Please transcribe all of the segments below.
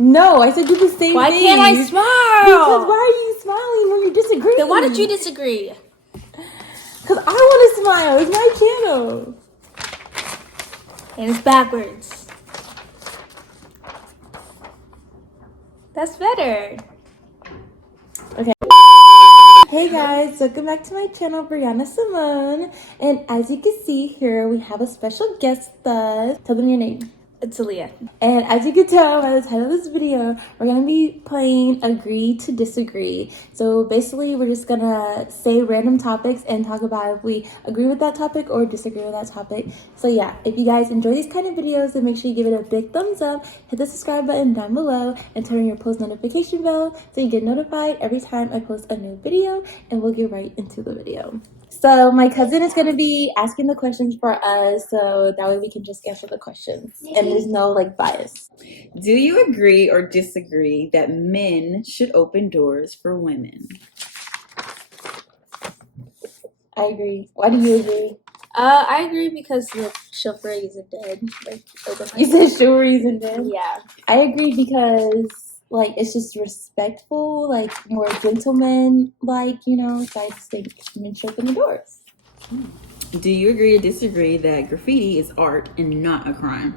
No, I said do the same thing. Why can't I smile? Because why are you smiling when you disagree? Then why did you disagree? Because I want to smile. It's my channel. And it's backwards. That's better. Okay. Hey guys, welcome back to my channel, Brianna Simone. And as you can see here, we have a special guest with us. Tell them your name. It's Aaliyah. And as you can tell by the title of this video, we're going to be playing Agree to Disagree. So basically, we're just going to say random topics and talk about if we agree with that topic or disagree with that topic. So yeah, if you guys enjoy these kind of videos, then make sure you give it a big thumbs up, hit the subscribe button down below, and turn on your post notification bell so you get notified every time I post a new video, and we'll get right into the video. So my cousin is going to be asking the questions for us, so that way we can just answer the questions and there's no like bias. Do you agree or disagree that men should open doors for women? I agree. Why do you agree? I agree because the chauffeur isn't dead. Like, You said sure isn't dead? Yeah. I agree because like it's just respectful, like more gentleman, like, you know, so I just think men should open the doors. Do you agree or disagree that graffiti is art and not a crime?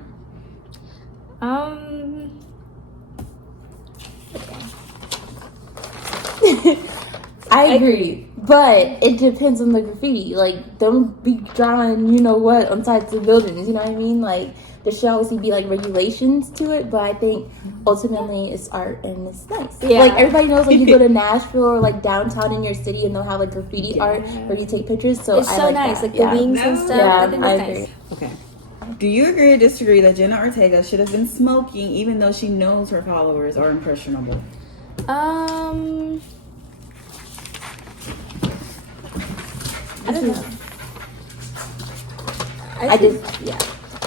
I agree, but it depends on the graffiti. Like, don't be drawing, you know what, on sides of buildings. You know what I mean? Like, there should obviously be like regulations to it, but I think ultimately it's art and it's nice. Yeah. Like everybody knows, like you go to Nashville or like downtown in your city and they'll have like graffiti art where you take pictures. So It's I so like nice, that. like the wings and stuff. Yeah, I think I it's agree. nice. Okay. Do you agree or disagree that Jenna Ortega should have been smoking even though she knows her followers are impressionable? I don't know. I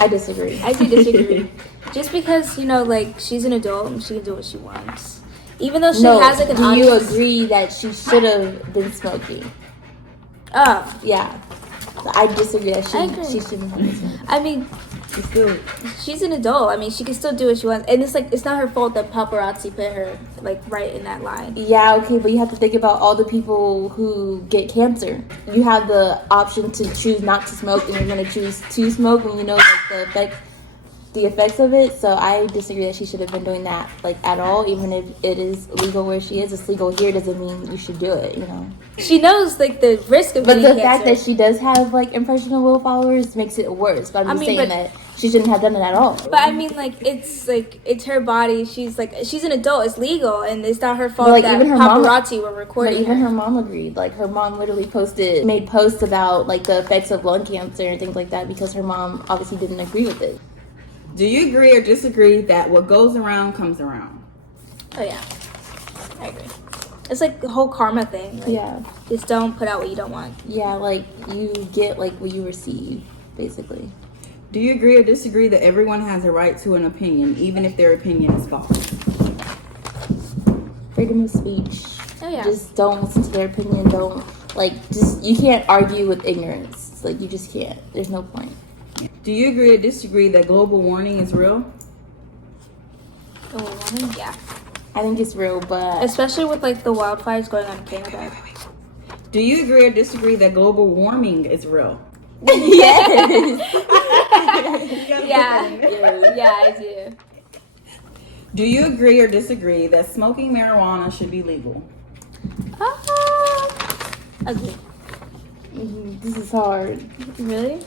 disagree. I do disagree. Just because, you know, like, she's an adult and she can do what she wants. Even though she has, like, an do you audience. agree that she should have been smoking? Oh. Yeah. I disagree that I agree. she shouldn't have been smoking. I mean, she's an adult. I mean, she can still do what she wants. And it's, like, it's not her fault that paparazzi put her, like, right in that line. Yeah, okay, but you have to think about all the people who get cancer. You have the option to choose not to smoke, and you're going to choose to smoke when you know, like, the effects of it. So I disagree that she should have been doing that, like, at all. Even if it is legal where she is, it's legal here doesn't mean you should do it, you know. She knows, like, the risk of But getting the fact cancer. that she does have, like, impressionable followers makes it worse. But I'm just saying that she shouldn't have done it at all. But I mean, like, it's her body. She's an adult. It's legal, and it's not her fault But, like, that even her paparazzi were But recording even her. her mom agreed. Like, her mom literally made posts about, like, the effects of lung cancer and things like that because her mom obviously didn't agree with it. Do you agree or disagree that what goes around comes around? Oh yeah, I agree. It's like the whole karma thing. Like, Yeah. just don't put out what you don't want. Yeah, like, you get, like, what you receive, basically. Do you agree or disagree that everyone has a right to an opinion, even if their opinion is false? Freedom of speech. Oh yeah. Just don't listen to their opinion. Don't, like, you can't argue with ignorance. Like, you just can't. There's no point. Do you agree or disagree that global warming is real? Oh, yeah. I think it's real, but... Especially with, like, the wildfires going on in Canada. Do you agree or disagree that global warming is real? Yes! Yeah, I do. Do you agree or disagree that smoking marijuana should be legal? Agree. This is hard. Really?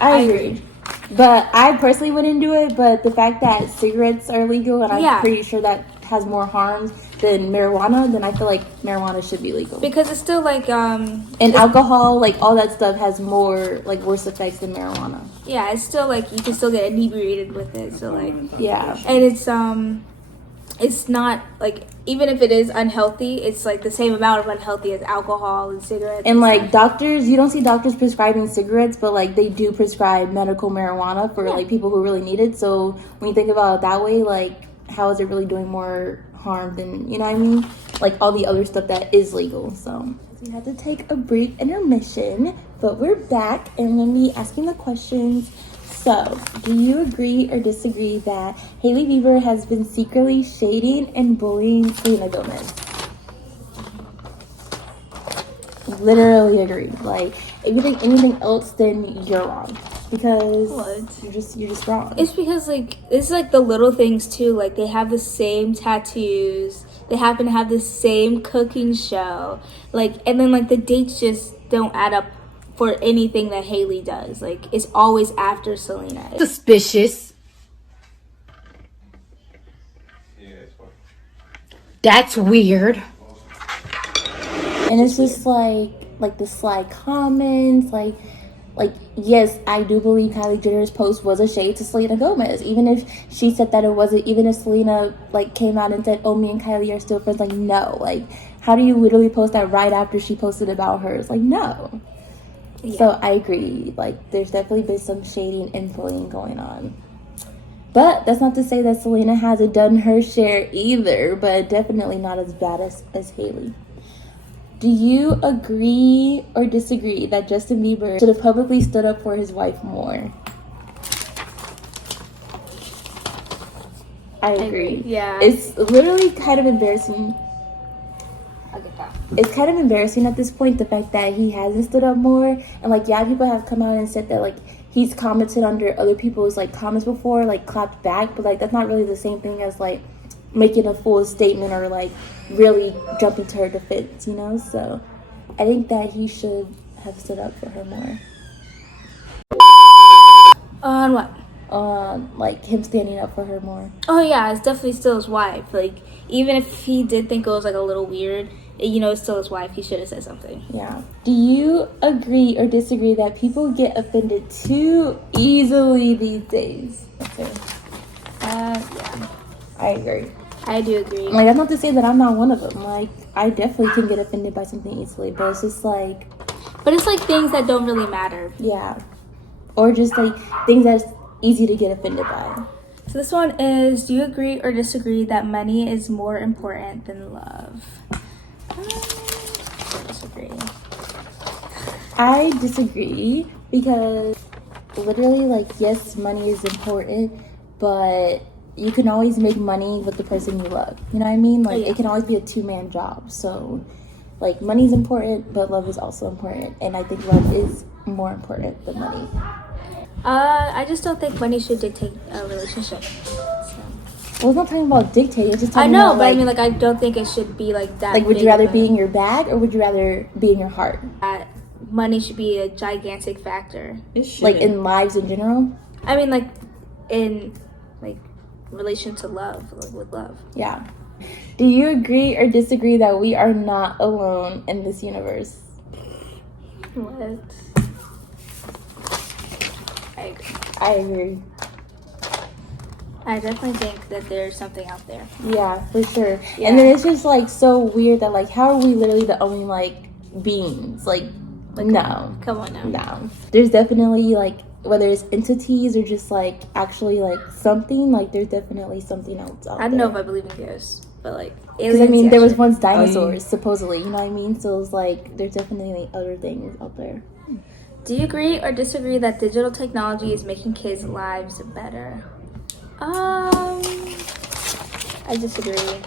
I agree. But I personally wouldn't do it, but the fact that cigarettes are legal and I'm pretty sure that has more harms than marijuana, then I feel like marijuana should be legal. Because it's still like and alcohol, like all that stuff has more like worse effects than marijuana. Yeah, it's still like you can still get inebriated with it. So like and it's not like, even if it is unhealthy, it's like the same amount of unhealthy as alcohol and cigarettes. And like doctors, you don't see doctors prescribing cigarettes, but like they do prescribe medical marijuana for like people who really need it. So when you think about it that way, like how is it really doing more harm than, you know what I mean? Like all the other stuff that is legal. So we had to take a brief intermission, but we're back and we're gonna be asking the questions. So, do you agree or disagree that Hailey Bieber has been secretly shading and bullying Selena Gomez? Literally agree. Like, if you think anything else, then you're wrong. Because you're just wrong. It's because like it's like the little things too. Like they have the same tattoos. They happen to have the same cooking show. Like and then like the dates just don't add up for anything that Hailey does. Like it's always after Selena. Suspicious. That's weird. And it's just like the sly comments, like yes, I do believe Kylie Jenner's post was a shade to Selena Gomez. Even if she said that it wasn't, even if Selena like came out and said, "Oh, me and Kylie are still friends," like no, like how do you literally post that right after she posted about hers? Like no. Yeah. So I agree. Like there's definitely been some shading and bullying going on. But that's not to say that Selena hasn't done her share either, but definitely not as bad as Hailey. Do you agree or disagree that Justin Bieber should have publicly stood up for his wife more? I agree. Yeah. It's literally kind of embarrassing. I get that. It's kind of embarrassing at this point, the fact that he hasn't stood up more. And, like, yeah, people have come out and said that, like, he's commented under other people's, like, comments before, like, clapped back. But, like, that's not really the same thing as, like, making a full statement or, like, really jumping to her defense, you know? So I think that he should have stood up for her more. On what? Like, him standing up for her more. Oh yeah, it's definitely still his wife. Like even if he did think it was like a little weird, you know, it's still his wife. He should have said something. Yeah. Do you agree or disagree that people get offended too easily these days? Okay. Yeah. I agree. I do agree. Like, that's not to say that I'm not one of them. Like, I definitely can get offended by something easily, but it's just like... But it's like things that don't really matter. Yeah. Or just like things that's easy to get offended by. So this one is, do you agree or disagree that money is more important than love? Disagree. I disagree because literally, like, yes, money is important, but you can always make money with the person you love. You know what I mean? Like, it can always be a two-man job. So, like, money is important, but love is also important. And I think love is more important than money. I just don't think money should dictate a relationship. So. Well, it's not talking about dictating. It's just talking I know, about, but like, I mean, like, I don't think it should be like that. Like, would you rather be in your bag or would you rather be in your heart? Money should be a gigantic factor. It should. Like, in lives in general? I mean, like, in, like, relation to love, like, with love. Yeah. Do you agree or disagree that we are not alone in this universe? What? I agree. I agree. I definitely think that there's something out there. Yeah, for sure. Yeah. And then it's just, like, so weird that, like, how are we literally the only, like, beings? Like no. Come on now. No. There's definitely, like, whether it's entities or just, like, actually, like, something, like, there's definitely something else out there. I don't know if I believe in ghosts, but, like, because, aliens. I mean, yeah, there was sure. once dinosaurs, supposedly, you know what I mean? So it's like, there's definitely other things out there. Do you agree or disagree that digital technology is making kids' lives better? I disagree.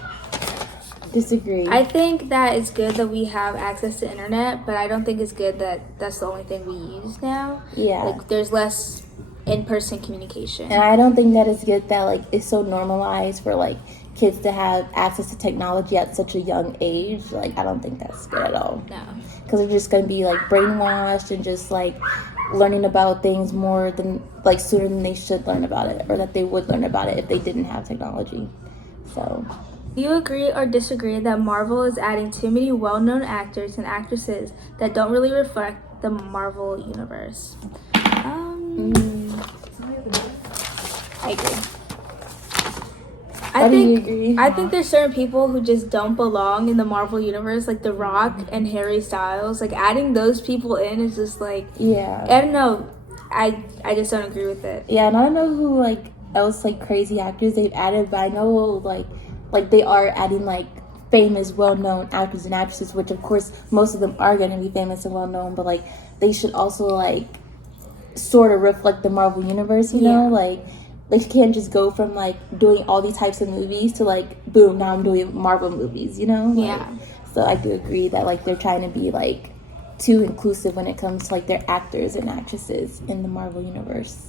Disagree. I think that it's good that we have access to internet, but I don't think it's good that that's the only thing we use now. Yeah. Like, there's less in-person communication. And I don't think that it's good that, like, it's so normalized for, like, kids to have access to technology at such a young age. Like, I don't think that's good at all. No. Because they're just going to be, like, brainwashed and just, like, learning about things more than, like, sooner than they should learn about it, or that they would learn about it if they didn't have technology. So... Do you agree or disagree that Marvel is adding too many well-known actors and actresses that don't really reflect the Marvel universe? I agree. Why do you agree? I think there's certain people who just don't belong in the Marvel universe, like The Rock and Harry Styles. Like, adding those people in is just like, Yeah. I don't know. I just don't agree with it. Yeah, and I don't know who, like, else, like, crazy actors they've added, but I know, like they are adding, like, famous, well-known actors and actresses, which, of course, most of them are going to be famous and well-known, but, like, they should also, like, sort of reflect the Marvel universe, you know? Like, they can't just go from, like, doing all these types of movies to, like, boom, now I'm doing Marvel movies, you know? Like, Yeah. so I do agree that, like, they're trying to be, like, too inclusive when it comes to, like, their actors and actresses in the Marvel universe.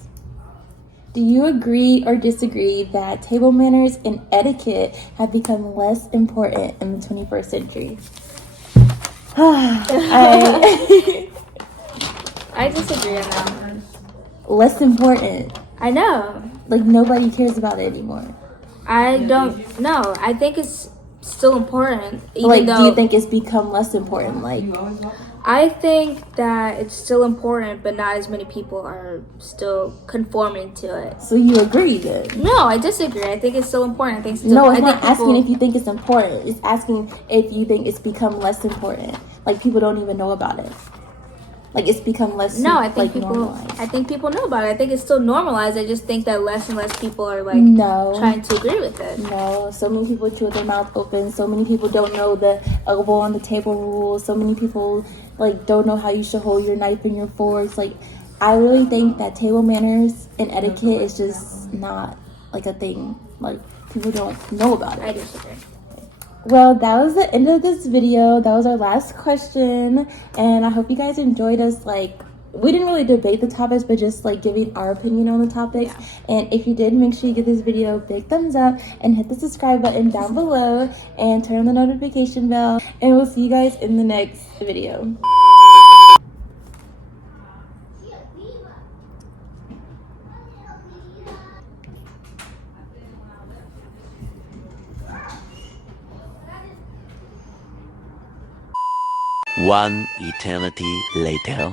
Do you agree or disagree that table manners and etiquette have become less important in the 21st century? I disagree on that one. Less important. I know. Like, nobody cares about it anymore. I don't know. I think it's still important. Even Like, though do you think it's become less important? Like, I think that it's still important, but not as many people are still conforming to it. so you agree then? No, I disagree. I think it's still important. I think still, No, it's I not think asking if you think it's important. It's asking if you think it's become less important. Like, people don't even know about it. Like, it's become less. No, I think like, people. normalized. I think people know about it. I think it's still normalized. I just think that less and less people are like No. trying to agree with it. No, so many people chew with their mouth open. So many people don't know the elbow on the table rules. So many people like don't know how you should hold your knife and your forks. Like, I really think that table manners and etiquette is just not like a thing. Like, people don't know about it. I disagree. Well, that was the end of this video. That was our last question, and I hope you guys enjoyed us. Like, we didn't really debate the topics, but just like giving our opinion on the topics. And if you did, make sure you give this video a big thumbs up and hit the subscribe button down below and turn on the notification bell. And we'll see you guys in the next video. One eternity later.